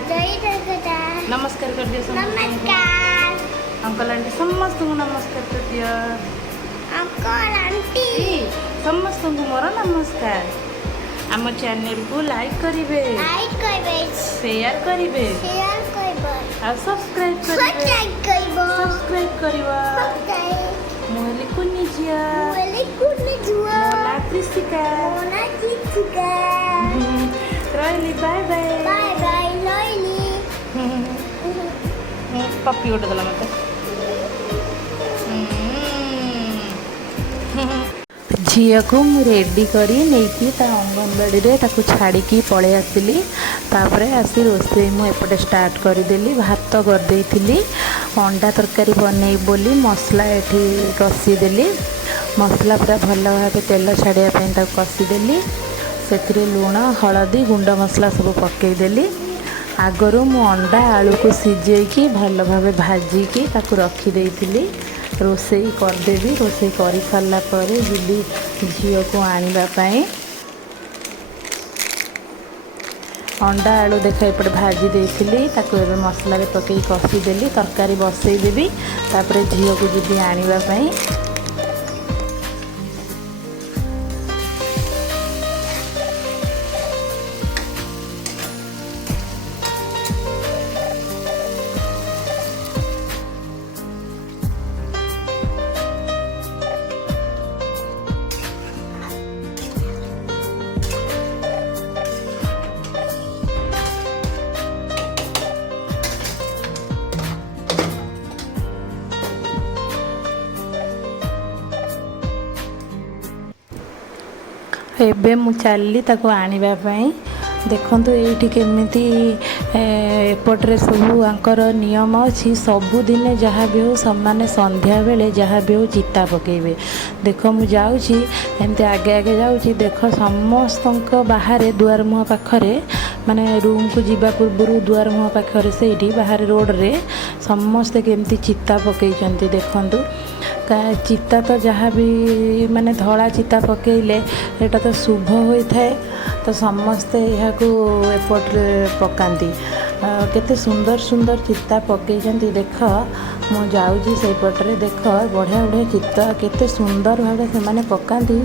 नमस्कार कर दियो नमस्कार अंकल आंटी समस्त नमस्कार कर दियो अंकल आंटी समस्त मोर नमस्कार आम चैनल को लाइक करिवे शेयर करिवे आ सब्सक्राइब करिवा मोहली कुनी जिया मोला कृषिका रोइली बाय बाय पप्पी उठ देला मत झील को रेडी करी नहीं अंगनवाड़ी रे ताकू छाड़ी पलि आसली तापर आसी रोसे मुझे स्टार्ट करदेली भात करदेली अंडा तरकारी बनई बोली मसला ये कषीदेली मसला पूरा भल भाव तेल छाड़ापी कषीदेली से लुण हलदी गुंड मसला सब पकईदेली आगरू मु अंडा आलू को सीझेकी भल भाव भाजिकी रखीदे रोसई करदेवी रोसई कर सारा पर जिली झील को आने अंडा आलू देख एपटे भाजी देती मसला पकई कषीदेली तरकारी बसईदेवी तापर झील को जी आने एबे मु चली ताको आनिबा पई देखंतु एठी केमिति एपट्रे सब आंकर नियम अच्छी सबुदिन जहाँ भी हो सम्माने संध्या बेले जहाँ भी हो चिता पकेबे देख मु जाउची एमती आगे आगे जाउची देख समस्त बाहर दुआर मुह पाखरे माने रूम को जीवा पूर्व दुआर मुह पाखरे से बाहर रोड रे समस्ते केमती चिता पकईचंती देखंतु चिता तो जहाँ भी माने धड़ा चिता पकेले एटा तो शुभ होता है तो समस्ते यहाँ को एपट्रे पकाती केते सुंदर सुंदर चिता पकईचंती देख मु जाऊँगी से पटरे देख बढ़िया बढ़िया चिता केते सुंदर भाव से माने पकाती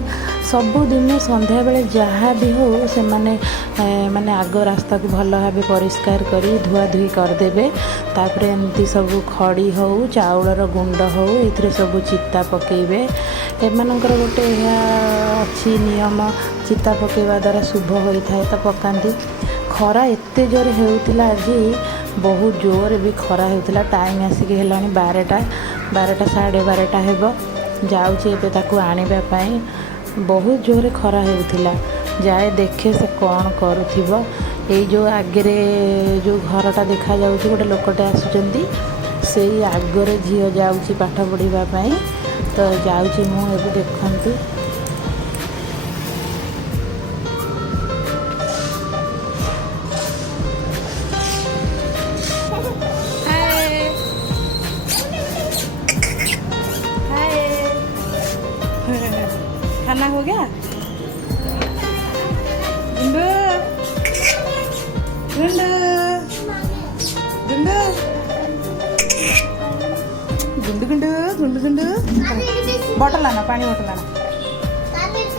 सबुदिन संध्या बेले जहाँ भी हो से माने आग रास्ता को भल भाव परिष्कार करी धुआ धुई करदेवे तापर एमती सब खड़ी हो चाउलर गुंड हो ये सब चिता पकेबे एमानकर गोटे अच्छी नियम चिता पकेवा द्वारा शुभ होता है तो पकाती खरा एते जोर होता आज बहुत जोर भी खरा होता टाइम आसिक है 12टा 12:30 हेब जाऊँगी एबे ताकू आनिबा पई बहुत जोर खरा होता जाए देखे से कौन करुथिबो ये जो आगे जो घरटा देखा जाउछि गोटे लोकटे आसुचंती से आगरे झील जाउछि पाठ पढ़िबा पई तो जाउछि मु एबे देखंतु खाना हो गया गुंडू गुंडू गुंडू गुंडू गुंडू गुंडू गुंडू बॉटल लाना पानी बॉटल लाना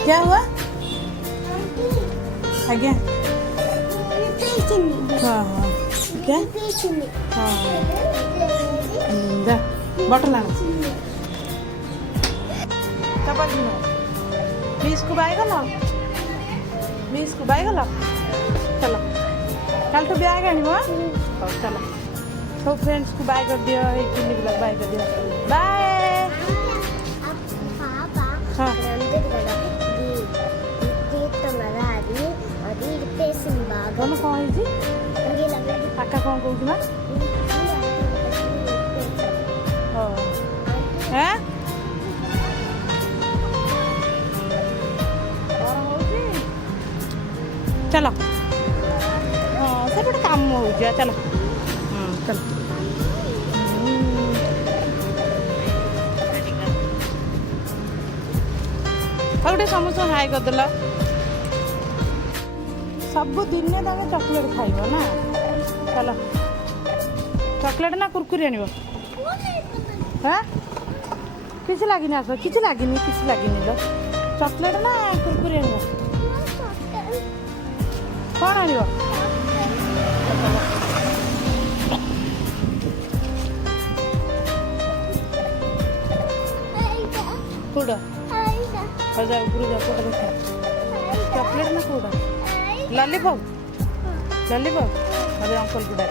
क्या हुआ आज्ञा हाँ हाँ क्या हाँ जा बॉटल लाना मिस को बाय गल मिस को बाय गल चलो कल तो बैग आनिब चलो सब फ्रेंड्स को बाय कर दियो बाय कर दियो बाय हाँ कौन कौन आका कौन कहूँ है चलो हाँ से गोटे कम हो चलो चलो गोटे समस्त हाई करदेल सब दिन तक चॉकलेट खाइब ना चलो चॉकलेट ना कुरकुरी आनिब हाँ किसी लगिनी आस किसी लगिनी लो चॉकलेट ना कुरकुरी आनिब कौन आनिब कौटा जा ऊपर जा कौटा देखा चॉकलेट ना कौटा लॉलीपॉप अरे अंकल गुड़ा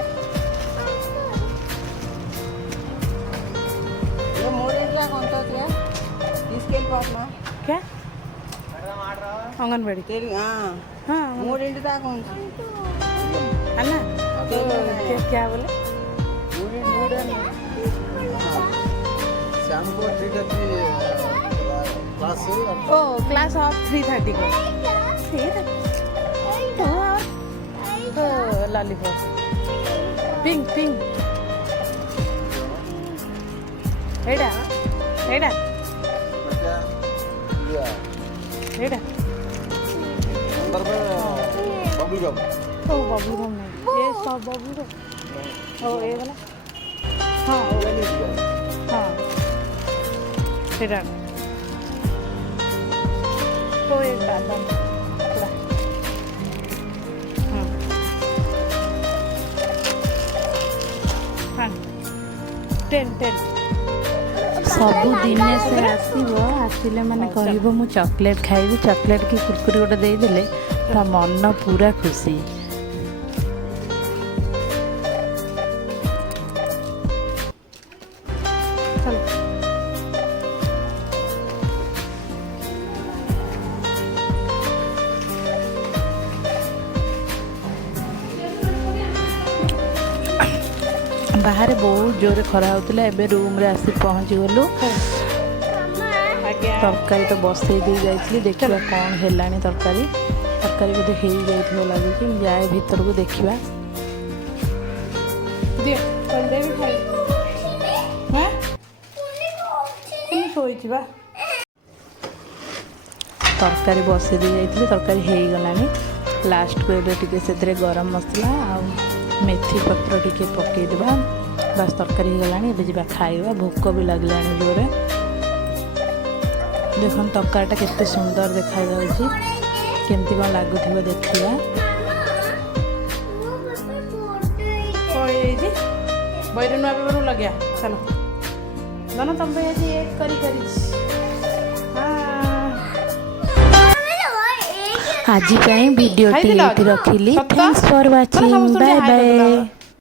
क्या अंगनवाड़ी हाँ अन्ना तो क्या बोले ओ क्लास ऑफ 3:30 को 2 आवर तो लॉलीपॉप पिंक एड़ा ओ बबलू गम नहीं ये सब बबलू गम ओ ये वाला हाँ हाँ एड़ा तो एक बादाम थोड़ा हाँ 10 सबुदिने से आसले मैंने कहब मु चॉकलेट खाइबी चॉकलेट की कुरकुरी गोटे देदेले ता मन पूरा खुशी बाहर बहुत जोर खरा होता है रूम रे आसी पहुँची गलु तरकारी तो बसई दे जाइए देखा कौन है तरकारी बोधे हो जाए लगुच जाए भीतर को देखा तरकारी बसई दे जाइए तरकारी हो गला लास्ट को टे से गरम मसला आ मेथी पत्र टिके पकईदे बस तरकारी हो गला जा खाइबा भोक भी लगला जोरे देख तरकारीटा केते सुंदर देखा केमती कौन लगुथ देखा बैर नुआ पेपर लगे चलो दोनों तुम एक करी आज वीडियो रखिली thanks for watching bye bye.